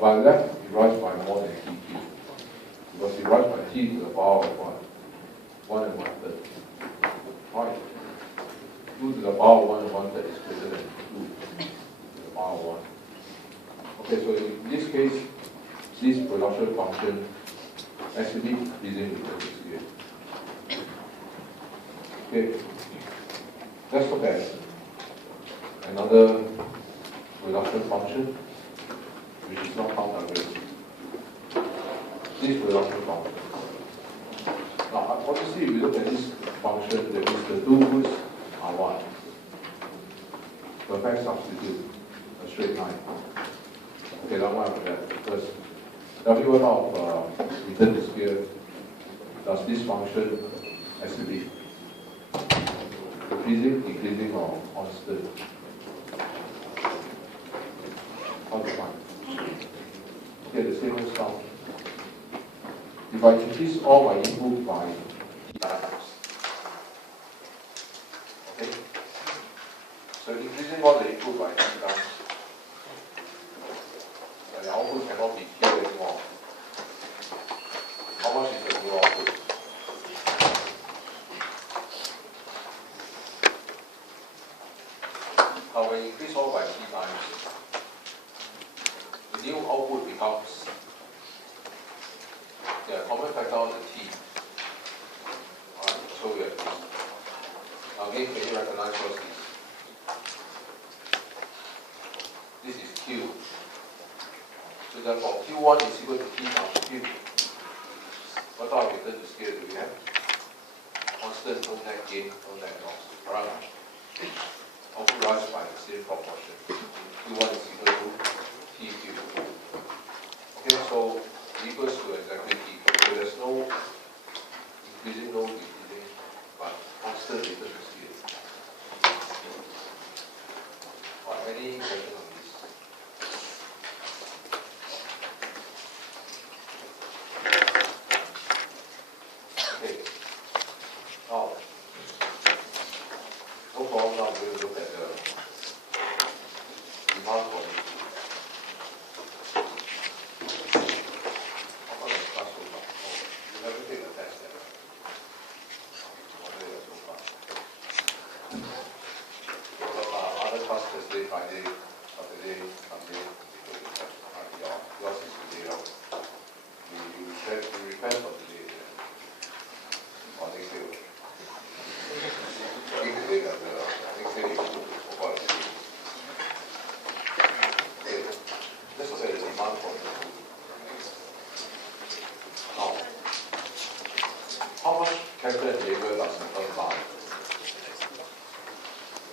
by left, it rise by more than t cubed. Because it rise by t to the power of 1. 1 and 1/3. Right? 2 to the power of 1 and 1/3 is greater than 2 to the power of 1. Okay, so in this case, this production function actually increasing with the scale. Okay, let's look at another production function which is not count algorithm. This production function. Now, obviously, if you look at this function, that means the two roots are 1. Perfect substitute, a straight line. Okay, don't worry about that, because W1 of return to scale, does this function has to be increasing, decreasing, or constant? How to find? Okay, the same old stuff. If I increase all my input by t times, okay? So increasing all the input by t times, the output cannot be q anymore. How much is the new output? Now when you increase all by t times, the new output becomes common factor of the t. Alright, so we have this. Now again, can you recognize what's this? This is q. So therefore q1 is equal to t times q. What type of return to scale do we have? Constant, no net gain, no net loss. Alright. Output rise by the same proportion. q1 is equal to t cubed. Okay, so equals to exactly t. So there's no increasing, no decreasing, but constant return to scale. Any question on this? Okay. Now, no problem. Now we'll look at the demand for input. How much class so far? Oh, you haven't taken a test yet. Okay, so far. Other class Thursday, Friday, Saturday, Sunday, yours is today, right? You request for today, or next day. Next day, next day you forgot it. Okay, let's look at the demand for input. Now, how much capital and labor does the firm buy?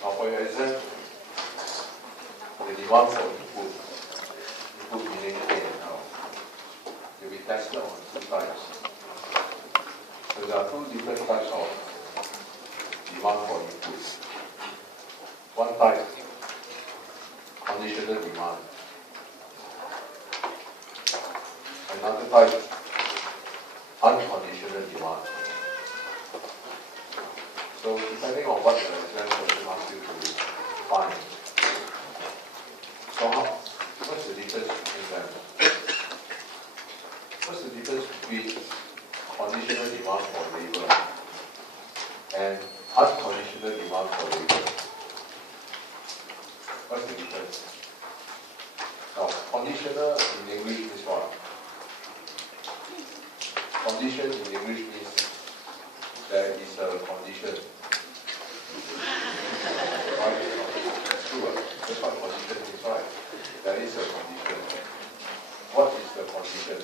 Now, for your exam, the demand for input meaning A and L, will be tested on 2 types. So there are 2 different types of demand for input. One type, conditional demand. Another type, unconditional demand. So depending on what the exam question asks you to find. So what's the difference between them? What's the difference between conditional demand for labor and unconditional demand for labor? What's the difference? Now, conditional in English is what? Condition in English means there is a condition. Right? It's true. That's what condition is, right? There is a condition. What is the condition?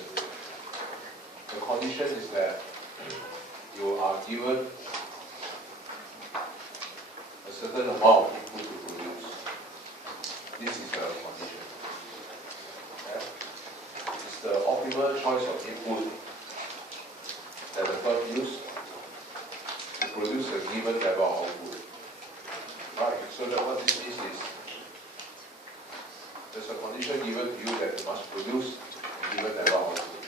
The condition is that you are given a certain amount of input to produce. This is a condition. Okay? It's the optimal choice of input that the firm use to produce a given level of output. Right, so that what this means is there's a condition given to you that you must produce a given level of output.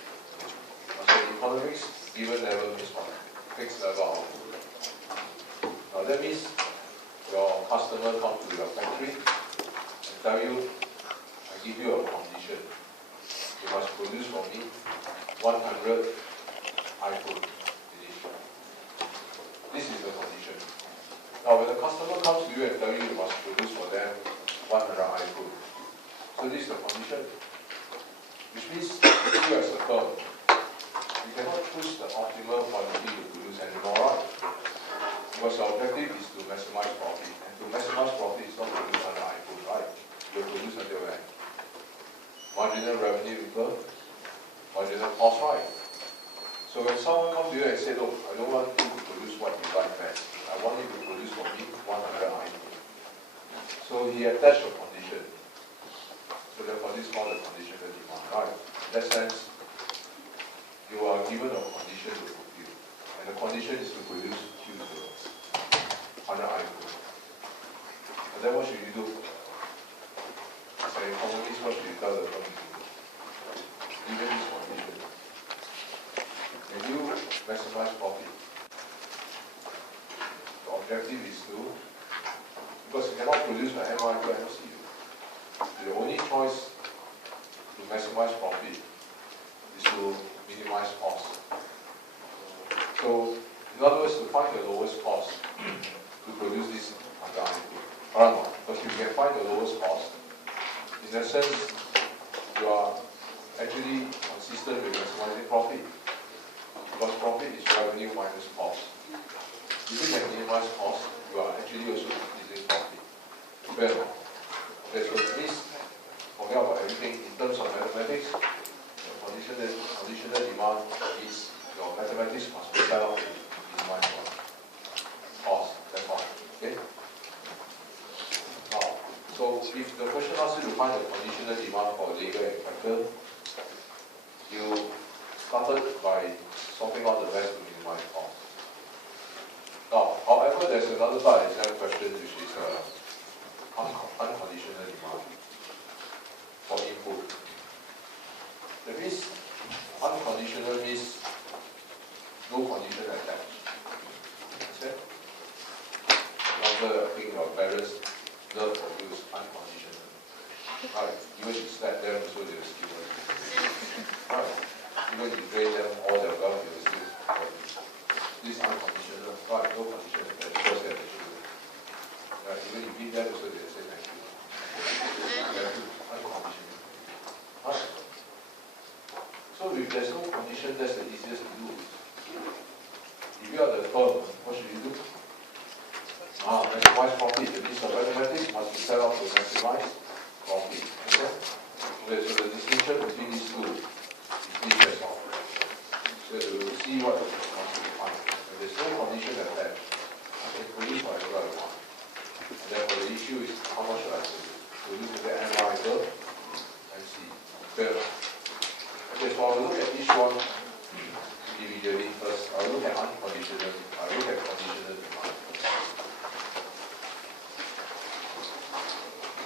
So in economics, given level means what? Fixed level of output. Now that means your customer comes to your factory and tell you, I give you a condition. produce for me 100 iPhone. This is the condition. Now, when the customer comes to you and tell you must produce for them 100 iPhone, so this is the condition, which means you as a firm, you cannot choose the optimal quantity to produce anymore, right? Because your objective is to maximize profit, and to maximize profit is not to produce 100 iPhone, right? You produce until when? Marginal revenue equal marginal cost, right? So when someone comes to you and says, look, I don't want you to produce what you like best. I want you to produce for me 100 iPhone. So he attached a condition. So therefore this is called a conditional demand, right? In that sense, you are given a condition to fulfill. And the condition is to produce Q0, 100 iPhone. And then what should you do? As an economist, what should you tell the firm to do? Given this condition, when you maximize profit, the objective is to, because you cannot produce by MI to MCU. The only choice to maximize profit is to minimize cost. So, in other words, to find the lowest cost to produce this under iPhone. Or not, because if you can find the lowest cost, in a sense, you are actually consistent with maximizing profit. Because profit is revenue minus cost. If you can minimize cost, you are actually also increasing profit. Fair enough? Okay, so this, forget about everything in terms of mathematics. The conditional demand is your mathematics must be set up to minimize cost. That's all. Okay? Now, so if the question asks you to find the conditional demand for labor and factor, you started by sorting out the best to minimize cost. Now, however, there's another part exam question which is unconditional demand for input. That means unconditional means no condition attached. Understand? For example, I think your parents' love for you is unconditional. Right? Even you slap them, so they will still love you. Right? Even you drain them all their wealth, they will still love you. This is unconditional. Right? No condition attached because they are the children. Right? Even you beat them, so they will say thank you. Unconditional. Right? So if there's no condition, that's the easiest to do. If you are the firm, what should you do? Maximize profit. That means the mathematics must be set up to maximize profit. Okay, so the distinction between these two is this as well. So you will see what you want to find. If there's no condition attached, I can produce whatever I want. And therefore the issue is how much should I produce? Produce to get analyzer and see. Fair. Okay, so I'll look at each one individually first. I'll look at unconditional.